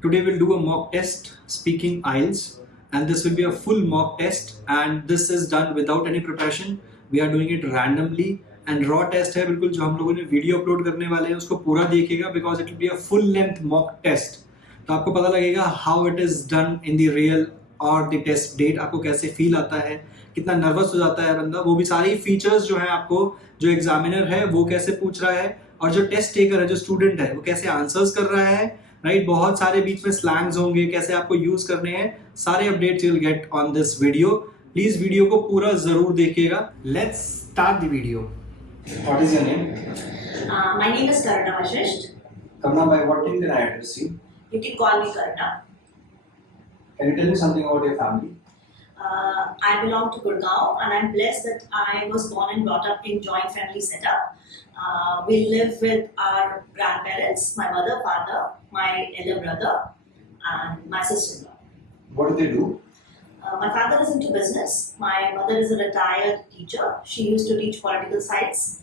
Today we'll do a mock test speaking IELTS, and this will be a full mock test, and this is done without any preparation. We are doing it randomly and raw test है बिल्कुल जो हम लोगों ने video upload करने वाले हैं उसको पूरा देखिएगा because it will be a full length mock test. तो आपको पता लगेगा how it is done in the real और the test date, आपको कैसे फील आता है, कितना नर्वस हो जाता है बंदा, वो भी सारी फीचर्स जो है आपको जो एग्जामिनर है वो कैसे पूछ रहा है और जो टेस्ट टेकर है जो स्टूडेंट है वो कैसे आंसर्स कर रहा है, राइट. बहुत सारे बीच में स्लैंग्स होंगे, कैसे आपको यूज करने हैं, सारे updates you will get on this video. Please video को पूरा जरूर देखिएगा. Let's start the video. What is your name? My name is Karna Vashisht. Karna, by what name can I address you? You can call me Karna. Can you tell me something about your family? I belong to Gurgaon and I'm blessed that I was born and brought up in joint family setup. We live with our grandparents, my mother, father, my elder brother and my sister-in-law. What do they do? My father is into business. My mother is a retired teacher. She used to teach political science.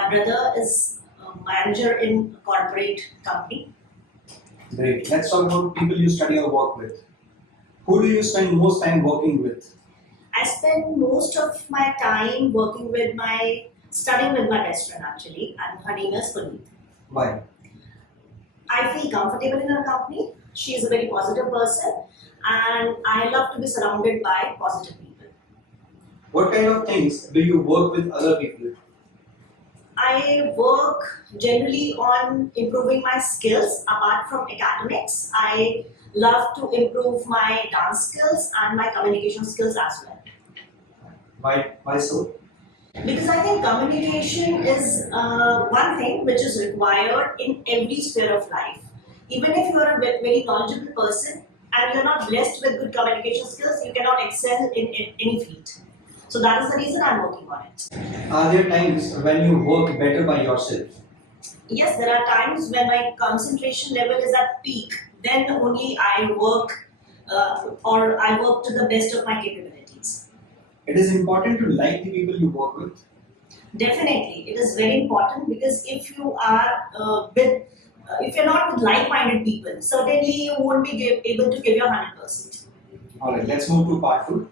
My brother is a manager in a corporate company. Great. Let's talk about people you study or work with. Who do you spend most time working with? I spend most of my time studying with my best friend actually, and her name is Puneet. Why? I feel comfortable in her company. She is a very positive person, and I love to be surrounded by positive people. What kind of things do you work with other people? I work generally on improving my skills apart from academics. I love to improve my dance skills and my communication skills as well. Why so? Because I think communication is one thing which is required in every sphere of life. Even if you are a very knowledgeable person and you are not blessed with good communication skills, you cannot excel in any field. So that is the reason I am working on it. Are there times when you work better by yourself? Yes, there are times when my concentration level is at peak. Then only I work to the best of my capabilities. It is important to like the people you work with. Definitely, it is very important because if you are if you're not with like-minded people, certainly you won't be able to give your 100%. All right, let's move to part 2.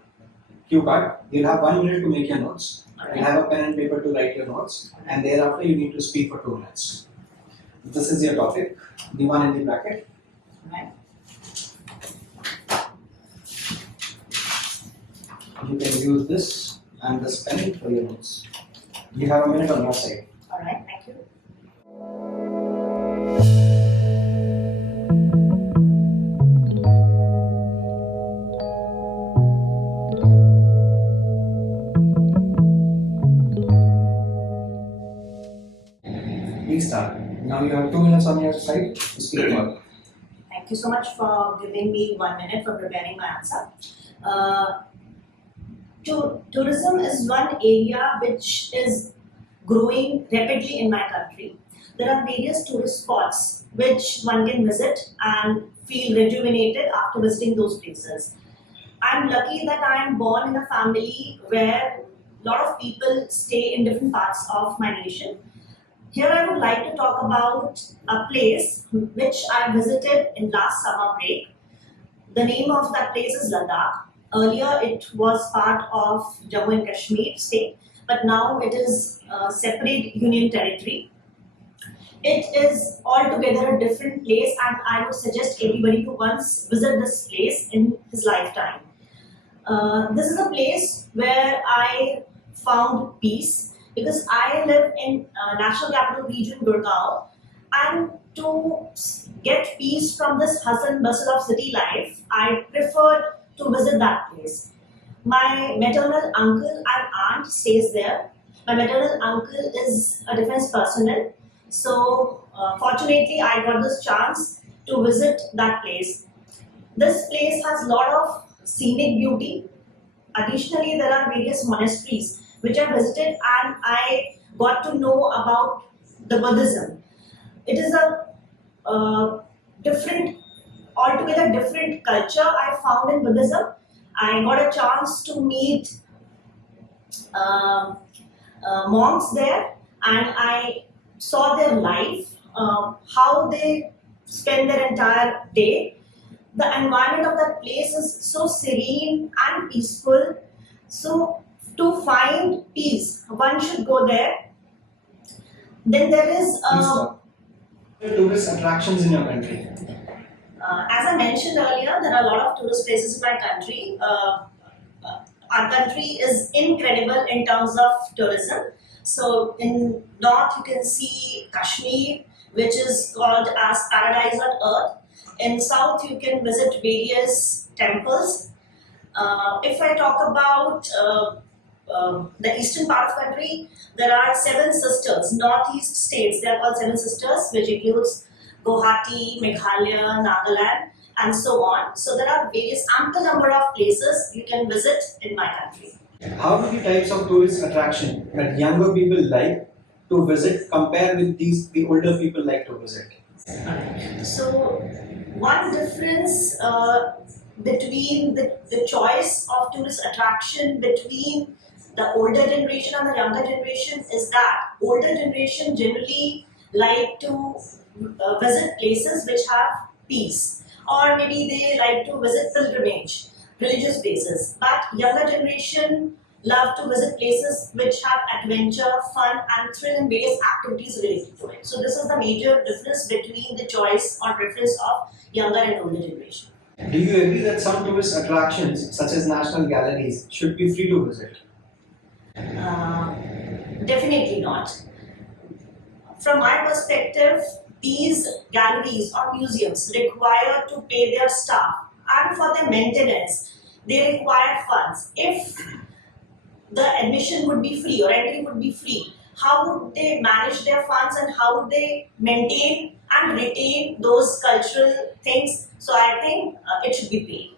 Cue card. You'll have 1 minute to make your notes. Alright. You'll have a pen and paper to write your notes, and thereafter you need to speak for 2 minutes. This is your topic, the one in the bracket. Right? You can use this and this pen for your notes. You have a minute on your side. All right. Thank you. Please start. Now you have 2 minutes on your side to speak for. Thank you so much for giving me 1 minute for preparing my answer. Tourism is one area which is growing rapidly in my country. There are various tourist spots which one can visit and feel rejuvenated after visiting those places. I'm lucky that I am born in a family where a lot of people stay in different parts of my nation. Here I would like to talk about a place which I visited in last summer break. The name of that place is Ladakh. Earlier it was part of Jammu and Kashmir state, but now it is a separate union territory. It is altogether a different place and I would suggest everybody to once visit this place in his lifetime. This is a place where I found peace. Because I live in National Capital Region, Gurgaon, and to get peace from this hustle and bustle of city life, I preferred to visit that place. My maternal uncle and aunt stays there. My maternal uncle is a defense personnel, so fortunately I got this chance to visit that place. This place has a lot of scenic beauty. Additionally, there are various monasteries which I visited and I got to know about the Buddhism. It is a altogether different culture I found in Buddhism. I got a chance to meet monks there and I saw their life, how they spend their entire day. The environment of that place is so serene and peaceful. So to find peace, one should go there. Then there is tourist attractions in your country. as I mentioned earlier, there are a lot of tourist places in my country. Our country is incredible in terms of tourism. So in north you can see Kashmir, which is called as paradise on earth. In south you can visit various temples. If I talk about the eastern part of country, there are 7 sisters, northeast states. They are called 7 sisters, which includes Guwahati, Meghalaya, Nagaland, and so on. So there are various ample number of places you can visit in my country. How do the types of tourist attraction that younger people like to visit compare with the older people like to visit? So one difference between the choice of tourist attraction between the older generation and the younger generation is that older generation generally like to visit places which have peace, or maybe they like to visit pilgrimage, religious places. But younger generation love to visit places which have adventure, fun, and thrill and various activities related to it. So this is the major difference between the choice or preference of younger and older generation. Do you agree that some tourist attractions, such as national galleries, should be free to visit? Definitely not. From my perspective, these galleries or museums require to pay their staff, and for their maintenance, they require funds. If the admission would be free or entry would be free, how would they manage their funds and how would they maintain and retain those cultural things? So I think it should be paid.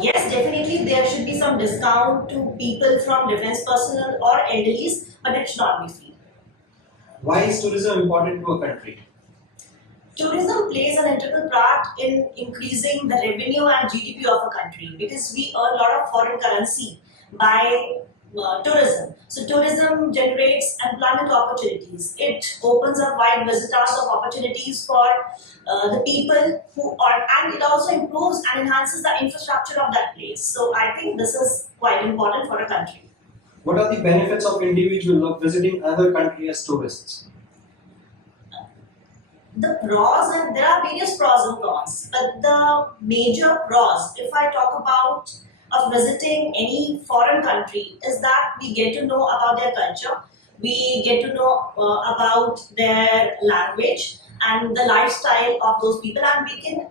Yes, definitely there should be some discount to people from defense personnel or elderlies, but it should not be free. Why is tourism important to a country? Tourism plays an integral part in increasing the revenue and GDP of a country, because we earn a lot of foreign currency by tourism. So tourism generates employment opportunities. It opens up wide vistas of opportunities for the people and it also improves and enhances the infrastructure of that place. So I think this is quite important for a country. What are the benefits of individuals visiting another country as tourists? The pros, and there are various pros and cons, but the major pros, if I talk about of visiting any foreign country, is that we get to know about their culture, we get to know about their language and the lifestyle of those people, and we can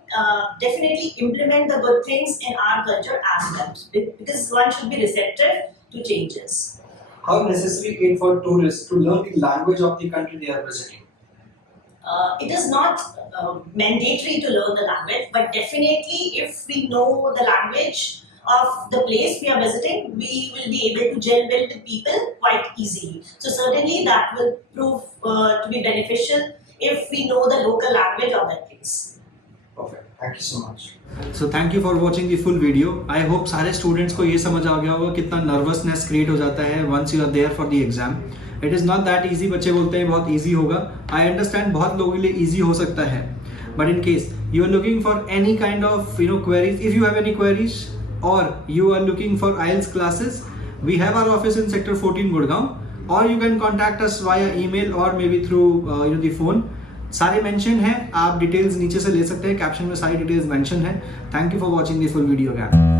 definitely implement the good things in our culture as well, because one should be receptive to changes. How necessary it for tourists to learn the language of the country they are visiting? It is not mandatory to learn the language, but definitely if we know the language of the place we are visiting, we will be able to gel well with people quite easily. So certainly that will prove to be beneficial if we know the local language of that place. Perfect. Thank you so much. So thank you for watching the full video. I hope सारे students को ये समझ आ गया होगा कितना nervousness create हो जाता है once you are there for the exam. It is not that easy. बच्चे बोलते हैं बहुत easy होगा. I understand बहुत लोगों के लिए easy हो सकता है. But in case you are looking for any kind of queries, if you have any queries or you are looking for IELTS classes, we have our office in Sector 14 Gurgaon, or you can contact us via email or maybe through the phone. सारे mention है, आप details नीचे से ले सकते हैं, caption में सारी डिटेल्स मेंशन है. Thank you for watching the full video again.